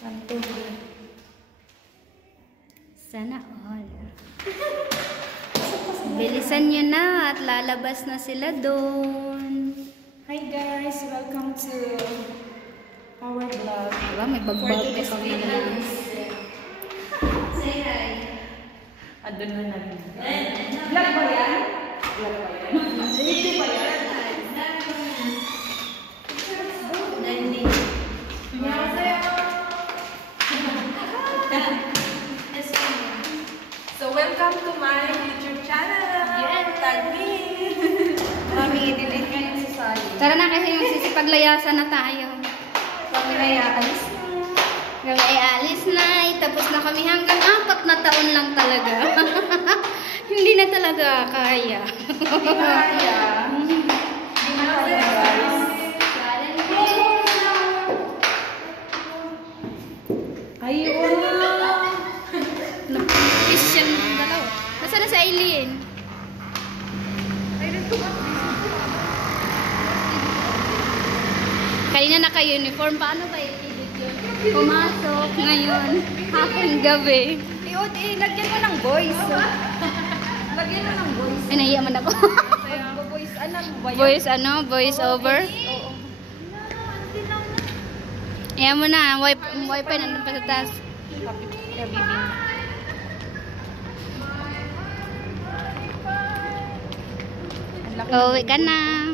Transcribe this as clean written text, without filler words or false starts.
Sana all. Bilisan nyo na at lalabas na sila doon. Hi guys! Welcome to our vlog. Diba? May bagbag pa kami na. Say hi. Andun na namin. Vlog ba yan? Vlog ba yan? YouTube ba yan? So welcome to my YouTube channel. Tag me. Maraming i-delete ngayon si Sally. Tara na kasi magsisipaglayasan na tayo. Kami na ialis na. Kami ay alis na. Tapos na kami hanggang 4 na taon lang talaga. Hindi na talaga kaya. Hindi kaya. Hindi na kaya guys. Ay, wala. Fish yan ng dalaw. Nasaan na si Aileen? Kanina naka-uniform. Paano ba i-edit yun? Pumasok ngayon. Hapong gabi. Lagyan mo ng voice. Lagyan mo ng voice. Ay, nahiyaman ako. Voice, anak ba yan? Voice ano? Voice over? Oo. Ayan mo na. Wifi nandun pa sa taas. Uwi ka na.